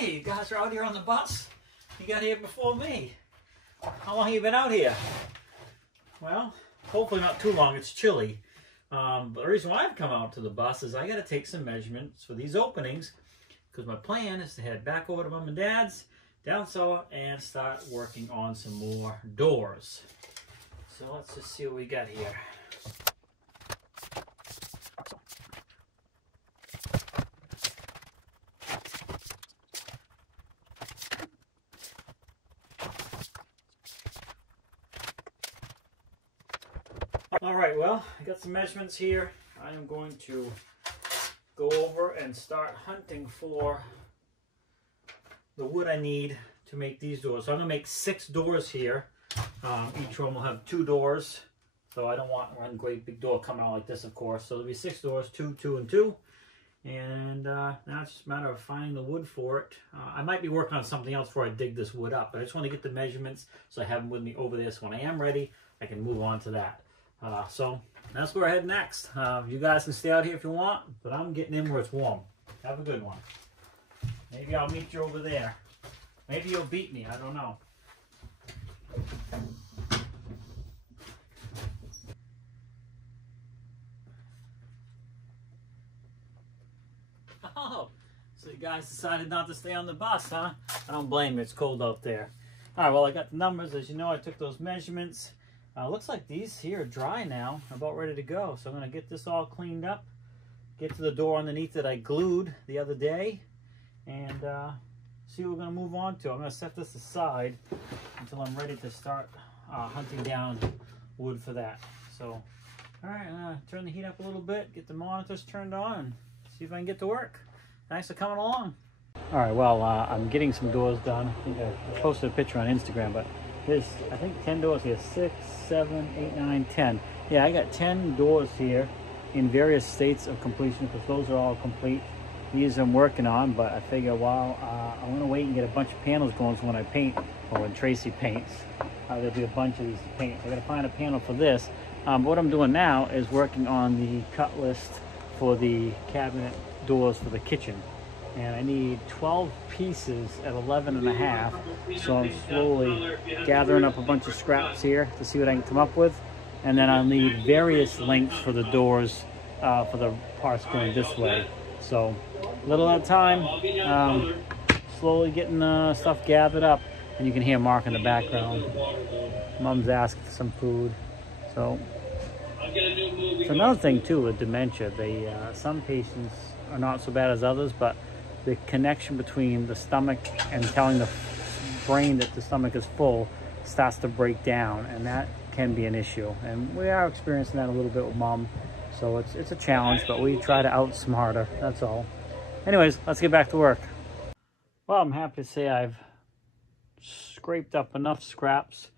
Hey, you guys are out here on the bus? You got here before me. How long have you been out here? Well, hopefully not too long. It's chilly. But the reason why I've come out to the bus is I got to take some measurements for these openings, because my plan is to head back over to Mom and Dad's down south and start working on some more doors. So let's just see what we got here. All right, well, I got some measurements here. I am going to go over and start hunting for the wood I need to make these doors. So I'm gonna make 6 doors here. Each room will have 2 doors. So I don't want one great big door coming out like this, of course. So there'll be 6 doors, 2, 2, and 2. And now it's just a matter of finding the wood for it. I might be working on something else before I dig this wood up, but I just want to get the measurements so I have them with me over there. So when I am ready, I can move on to that. So that's where I head next. You guys can stay out here if you want, but I'm getting in where it's warm. Have a good one. Maybe I'll meet you over there. Maybe you'll beat me. I don't know. Oh, so you guys decided not to stay on the bus, huh? I don't blame you. It's cold out there. All right, well, I got the numbers. As you know, I took those measurements. Looks like these here are dry now, about ready to go. So I'm going to get this all cleaned up, get to the door underneath that I glued the other day, and see what we're going to move on to. I'm going to set this aside until I'm ready to start hunting down wood for that. So, all right, turn the heat up a little bit, get the monitors turned on, and see if I can get to work. Thanks for coming along. All right, well, I'm getting some doors done. I think I posted a picture on Instagram, but there's, I think, 10 doors here. 6, 7, 8, 9, 10. Yeah, I got 10 doors here in various states of completion, because those are all complete. These I'm working on, but I figure, well, I'm going to wait and get a bunch of panels going, so when I paint, or when Tracy paints, there'll be a bunch of these to paint. So I got to find a panel for this. But what I'm doing now is working on the cut list for the cabinet doors for the kitchen. And I need 12 pieces at 11.5, so I'm slowly gathering up a bunch of scraps here to see what I can come up with. And then I'll need various lengths for the doors for the parts going this way. So a little at a time, slowly getting stuff gathered up. And you can hear Mark in the background. Mom's asking for some food. So it's another thing too with dementia. Some patients are not so bad as others, but the connection between the stomach and telling the brain that the stomach is full starts to break down, and that can be an issue. And we are experiencing that a little bit with Mom, so it's a challenge, but we try to outsmart her, that's all. Anyways, let's get back to work. Well, I'm happy to say I've scraped up enough scraps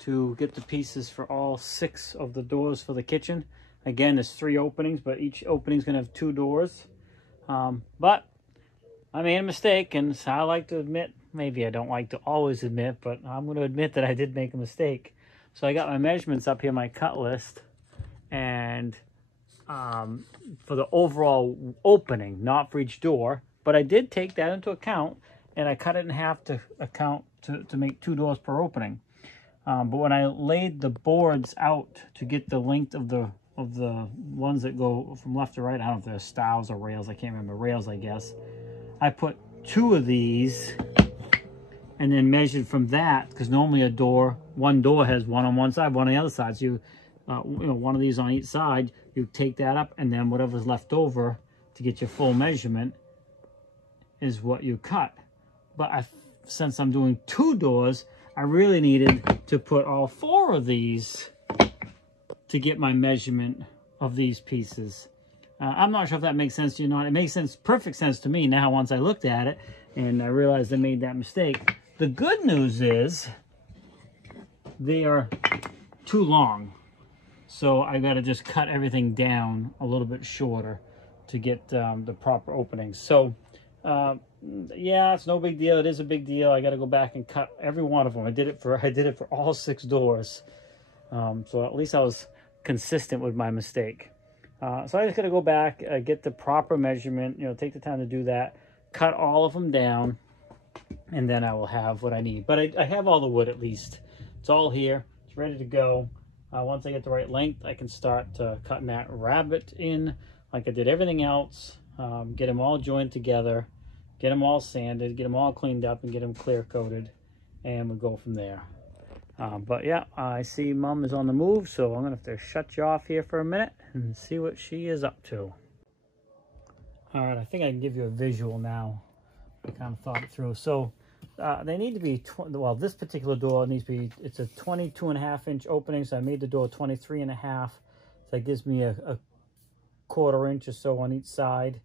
to get the pieces for all 6 of the doors for the kitchen. Again, there's 3 openings, but each opening is going to have 2 doors. But I made a mistake, and so I like to admit, maybe I don't like to always admit, but I'm going to admit that I did make a mistake. So I got my measurements up here, my cut list, and for the overall opening, not for each door, but I did take that into account, and I cut it in half to account to make 2 doors per opening. But when I laid the boards out to get the length of the ones that go from left to right, I don't know if they're stiles or rails, I can't remember, rails I guess, I put 2 of these and then measured from that, because normally one door has one on one side, one on the other side. So you know, one of these on each side, you take that up, and then whatever's left over to get your full measurement is what you cut. But since I'm doing 2 doors, I really needed to put all 4 of these to get my measurement of these pieces. I'm not sure if that makes sense to you or not. It makes sense, perfect sense to me now once I looked at it and I realized I made that mistake. The good news is they are too long. So I got to just cut everything down a little bit shorter to get the proper openings. So yeah, it's no big deal. It is a big deal. I got to go back and cut every one of them. I did it for all 6 doors. So at least I was consistent with my mistake. So I just got to go back, get the proper measurement, take the time to do that, cut all of them down, and then I will have what I need. But I have all the wood at least. It's all here. It's ready to go. Once I get the right length, I can start cutting that rabbet in like I did everything else. Get them all joined together, get them all sanded, get them all cleaned up, and get them clear coated, and we'll go from there. But yeah, I see Mom is on the move, so I'm gonna have to shut you off here for a minute and see what she is up to. All right, I think I can give you a visual now. I kind of thought it through. So they need to be, well, this particular door needs to be, it's a 22.5-inch opening, so I made the door 23.5. So that gives me a 1/4 inch or so on each side.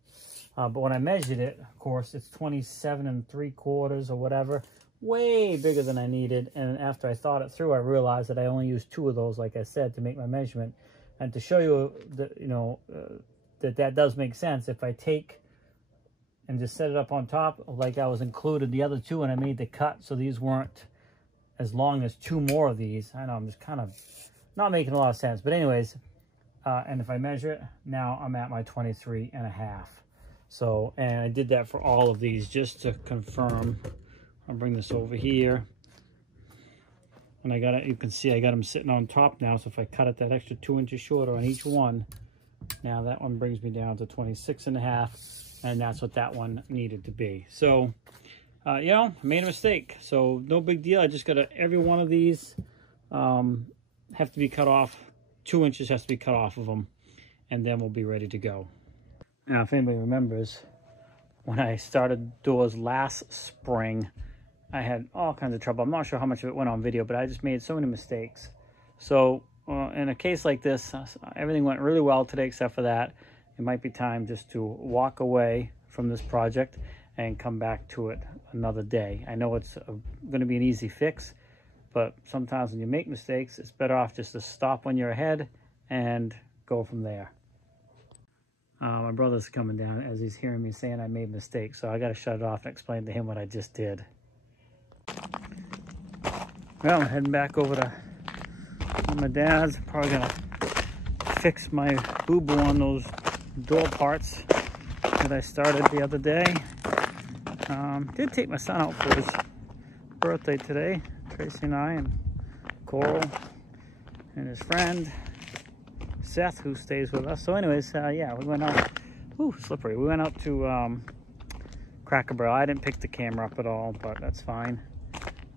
But when I measured it, of course, it's 27 3/4 or whatever, way bigger than I needed. And after I thought it through, I realized that I only used 2 of those, like I said, to make my measurement. And to show you that, you know, that does make sense, if I take and just set it up on top, like I was included the other 2, and I made the cut so these weren't as long as 2 more of these. I know I'm just kind of not making a lot of sense, but anyways, and if I measure it, now I'm at my 23.5. So, and I did that for all of these just to confirm. I'll bring this over here, and I got it. You can see I got them sitting on top now. So if I cut it that extra 2 inches shorter on each one, now that one brings me down to 26.5, and that's what that one needed to be. So, you know, I made a mistake. So no big deal. I just got to, every one of these have to be cut off. 2 inches has to be cut off of them, and then we'll be ready to go. Now, if anybody remembers, when I started doors last spring, I had all kinds of trouble. I'm not sure how much of it went on video, but I just made so many mistakes. So in a case like this, everything went really well today except for that. It might be time just to walk away from this project and come back to it another day. I know it's going to be an easy fix, but sometimes when you make mistakes, it's better off just to stop when you're ahead and go from there. My brother's coming down as he's hearing me saying I made mistakes, so I got to shut it off and explain to him what I just did. Well, I'm heading back over to my dad's. Probably gonna fix my boo-boo on those door parts that I started the other day. Did take my son out for his birthday today. Tracy and I and Coral and his friend Seth, who stays with us. So anyways, yeah, we went out. Ooh, slippery. We went out to Cracker Barrel. I didn't pick the camera up at all, but that's fine.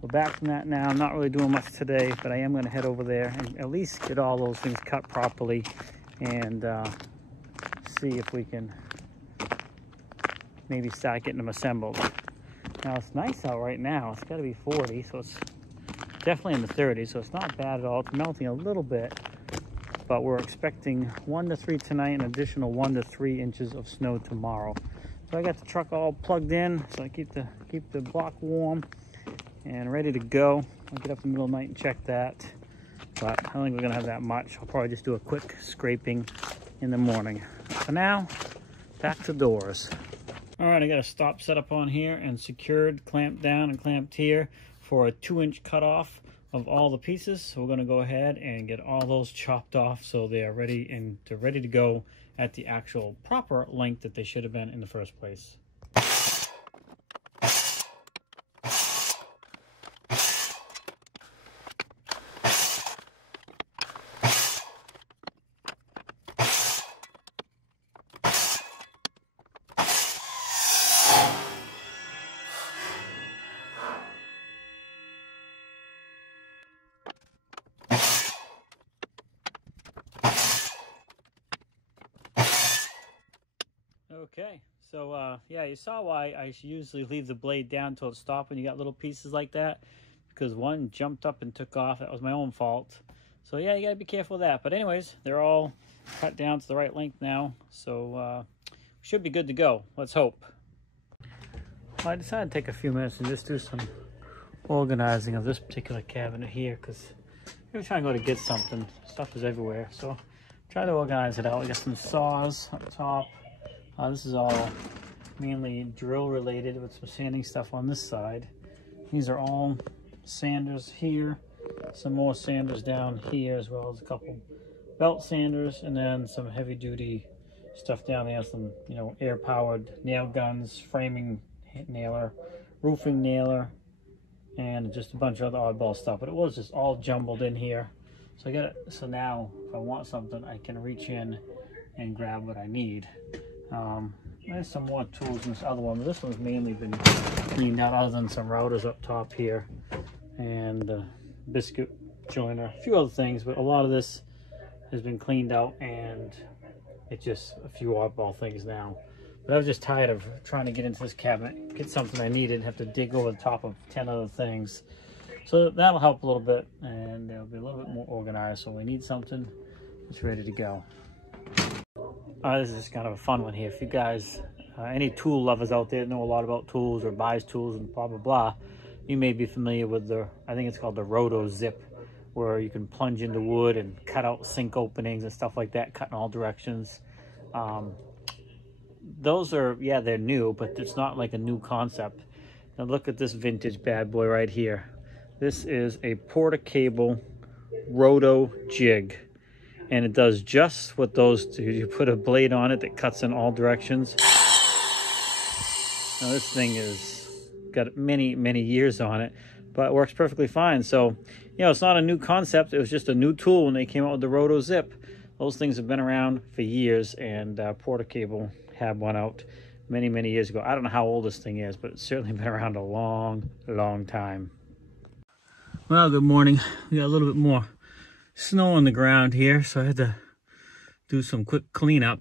We're back from that now. I'm not really doing much today, but I am going to head over there and at least get all those things cut properly and see if we can maybe start getting them assembled. Now, it's nice out right now. It's got to be 40, so it's definitely in the 30s, so it's not bad at all. It's melting a little bit, but we're expecting 1 to 3 tonight, an additional 1 to 3 inches of snow tomorrow. So I got the truck all plugged in, so I keep the block warm and ready to go. I'll get up in the middle of the night and check that, but I don't think we're gonna have that much. I'll probably just do a quick scraping in the morning. For now, back to doors. All right, I got a stop set up on here and secured, clamped down and clamped here for a 2-inch cutoff of all the pieces. So we're gonna go ahead and get all those chopped off so they are ready and they're ready to go at the actual proper length that they should have been in the first place. Okay, so yeah, you saw why I usually leave the blade down until it stops when you got little pieces like that, because one jumped up and took off. That was my own fault. So yeah, you gotta be careful of that. But anyways, they're all cut down to the right length now, so should be good to go. Let's hope. Well, I decided to take a few minutes and just do some organizing of this particular cabinet here, because every time I go to get something, stuff is everywhere. So try to organize it out. We got some saws up top. This is all mainly drill related with some sanding stuff on this side. These are all sanders here, some more sanders down here, as well as a couple belt sanders, and then some heavy duty stuff down there, some, you know, air powered nail guns, framing nailer, roofing nailer, and just a bunch of other oddball stuff. But it was just all jumbled in here. So I got it. So now, if I want something, I can reach in and grab what I need. There's some more tools in this other one. This one's mainly been cleaned out, other than some routers up top here, and biscuit joiner, a few other things. But a lot of this has been cleaned out, and it's just a few oddball things now. But I was just tired of trying to get into this cabinet, get something I needed, have to dig over the top of 10 other things. So that'll help a little bit, and it'll be a little bit more organized. So when we need something, it's ready to go. This is just kind of a fun one here. If you guys, any tool lovers out there, know a lot about tools or buys tools and blah, blah, blah, you may be familiar with the, I think it's called the Roto Zip, where you can plunge into wood and cut out sink openings and stuff like that, cut in all directions. Those are, yeah, they're new, but it's not like a new concept. Now look at this vintage bad boy right here. This is a Porta-Cable Roto Jig. And it does just what those do. You put a blade on it that cuts in all directions. Now this thing is got many, many years on it, but it works perfectly fine. So, you know, it's not a new concept. It was just a new tool when they came out with the Roto Zip. Those things have been around for years, and Porta-Cable had one out many, many years ago. I don't know how old this thing is, but it's certainly been around a long, long time. Well, good morning. We got a little bit more snow on the ground here, so I had to do some quick cleanup.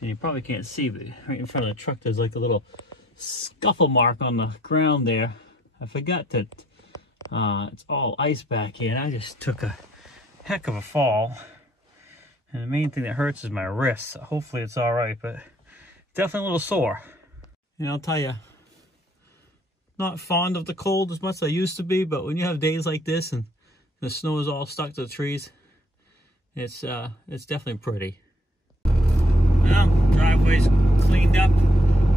And you probably can't see, but right in front of the truck there's like a little scuffle mark on the ground there. I forgot that it's all ice back here, and I just took a heck of a fall. And the main thing that hurts is my wrist. So hopefully it's all right, but definitely a little sore. And I'll tell you, not fond of the cold as much as I used to be, but when you have days like this and the snow is all stuck to the trees, it's definitely pretty. Well, driveway's cleaned up.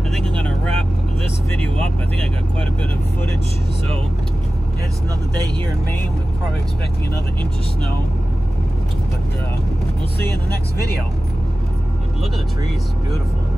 I think I'm gonna wrap this video up. I think I got quite a bit of footage. So yeah, it's another day here in Maine. We're probably expecting another inch of snow, but we'll see you in the next video. But look at the trees, it's beautiful.